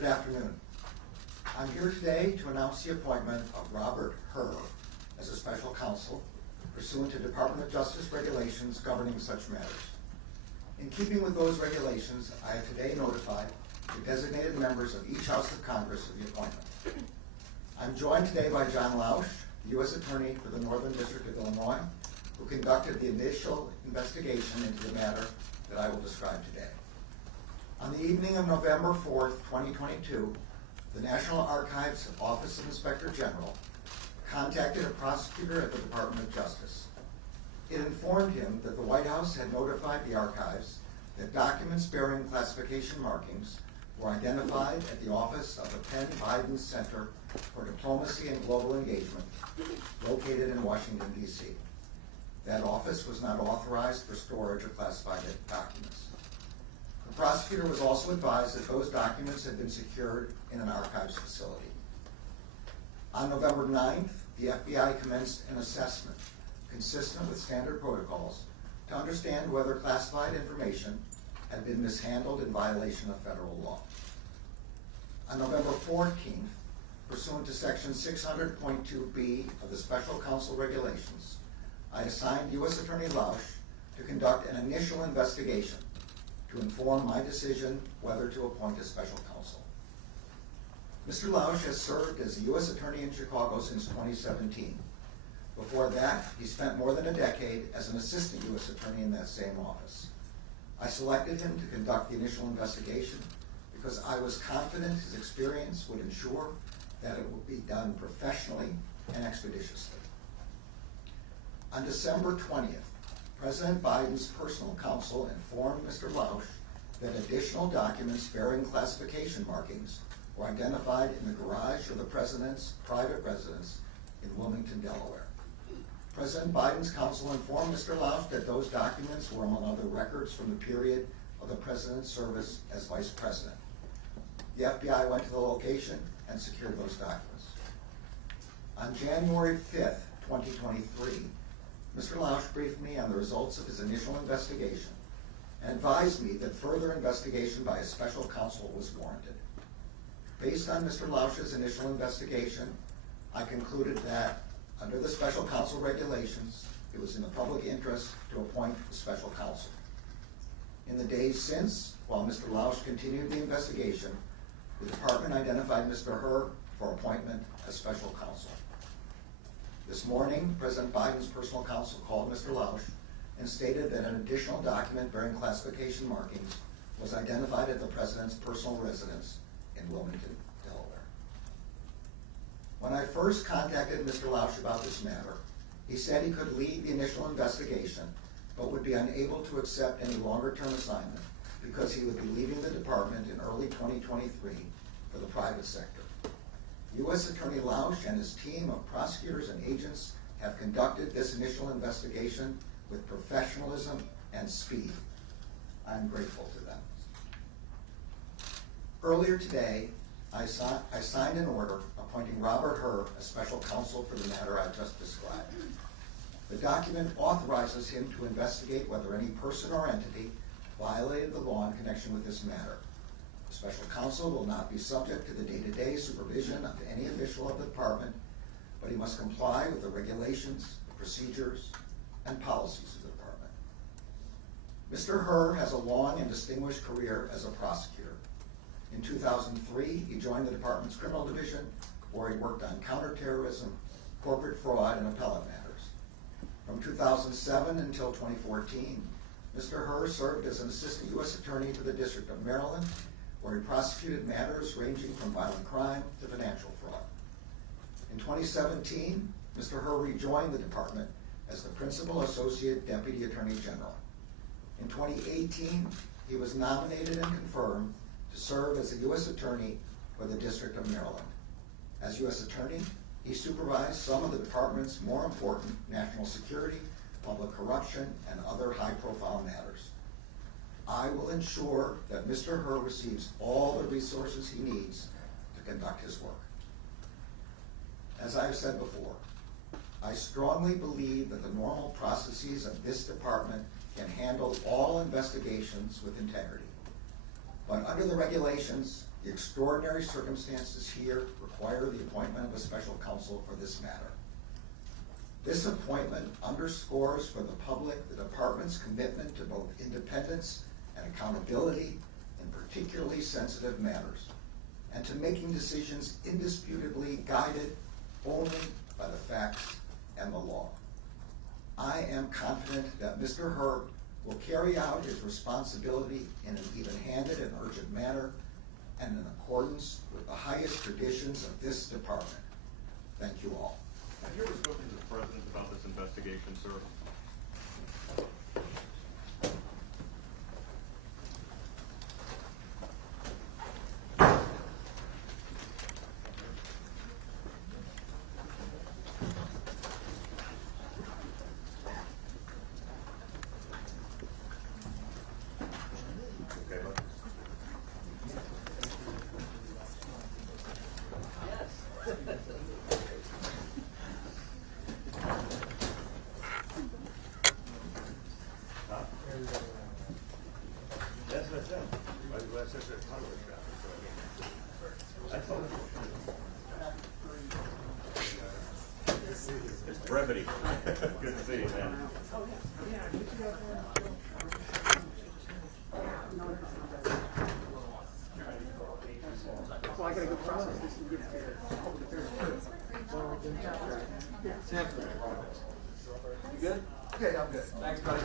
Good afternoon. I'm here today to announce the appointment of Robert Herr as a special counsel pursuant to Department of Justice regulations governing such matters. In keeping with those regulations, I have today notified the designated members of each House of Congress of the appointment. I'm joined today by John Lausch, the U.S. Attorney for the Northern District of Illinois, who conducted the initial investigation into the matter that I will describe today. On the evening of November 4th, 2022, the National Archives Office of Inspector General contacted a prosecutor at the Department of Justice. It informed him that the White House had notified the archives that documents bearing classification markings were identified at the office of the Penn Biden Center for Diplomacy and Global Engagement, located in Washington, D.C. That office was not authorized for storage of classified documents. The prosecutor was also advised that those documents had been secured in an archives facility. On November 9th, the FBI commenced an assessment consistent with standard protocols to understand whether classified information had been mishandled in violation of federal law. On November 14th, pursuant to Section 600.2b of the Special Counsel Regulations, I assigned U.S. Attorney Lausch to conduct an initial investigation to inform my decision whether to appoint a special counsel. Mr. Lausch has served as the U.S. Attorney in Chicago since 2017. Before that, he spent more than a decade as an assistant U.S. Attorney in that same office. I selected him to conduct the initial investigation because I was confident his experience would ensure that it would be done professionally and expeditiously. On December 20th, President Biden's personal counsel informed Mr. Lausch that additional documents bearing classification markings were identified in the garage of the president's private residence in Wilmington, Delaware. President Biden's counsel informed Mr. Lausch that those documents were among other records from the period of the president's service as vice president. The FBI went to the location and secured those documents. On January 5th, 2023, Mr. Lausch briefed me on the results of his initial investigation and advised me that further investigation by a special counsel was warranted. Based on Mr. Lausch's initial investigation, I concluded that, under the special counsel regulations, it was in the public interest to appoint a special counsel. In the days since, while Mr. Lausch continued the investigation, the department identified Mr. Herr for appointment as special counsel. This morning, President Biden's personal counsel called Mr. Lausch and stated that an additional document bearing classification markings was identified at the president's personal residence in Wilmington, Delaware. When I first contacted Mr. Lausch about this matter, he said he could lead the initial investigation, but would be unable to accept any longer-term assignment because he would be leaving the department in early 2023 for the private sector. U.S. Attorney Lausch and his team of prosecutors and agents have conducted this initial investigation with professionalism and speed. I'm grateful to them. Earlier today, I signed an order appointing Robert Herr as special counsel for the matter I just described. The document authorizes him to investigate whether any person or entity violated the law in connection with this matter. The special counsel will not be subject to the day-to-day supervision of any official of the department, but he must comply with the regulations, procedures, and policies of the department. Mr. Herr has a long and distinguished career as a prosecutor. In 2003, he joined the department's criminal division, where he worked on counterterrorism, corporate fraud, and appellate matters. From 2007 until 2014, Mr. Herr served as an assistant U.S. attorney for the District of Maryland, where he prosecuted matters ranging from violent crime to financial fraud. In 2017, Mr. Herr rejoined the department as the Principal Associate Deputy Attorney General. In 2018, he was nominated and confirmed to serve as the U.S. Attorney for the District of Maryland. As U.S. Attorney, he supervised some of the department's more important national security, public corruption, and other high-profile matters. I will ensure that Mr. Herr receives all the resources he needs to conduct his work. As I have said before, I strongly believe that the normal processes of this department can handle all investigations with integrity. But under the regulations, The extraordinary circumstances here require the appointment of a special counsel for this matter. This appointment underscores for the public the department's commitment to both independence and accountability in particularly sensitive matters, and to making decisions indisputably guided only by the facts and the law. I am confident that Mr. Herb will carry out his responsibility in an even-handed and urgent manner and in accordance with the highest traditions of this department. Thank you all. Have you ever spoken to the president about this investigation, sir? Okay, bud. Huh? That's what I said. I said there's a hardware shop. I told him. It's brevity. Good to see you, man. Well, I gotta go process this and get there. You good? Okay, I'm good. Thanks, buddy.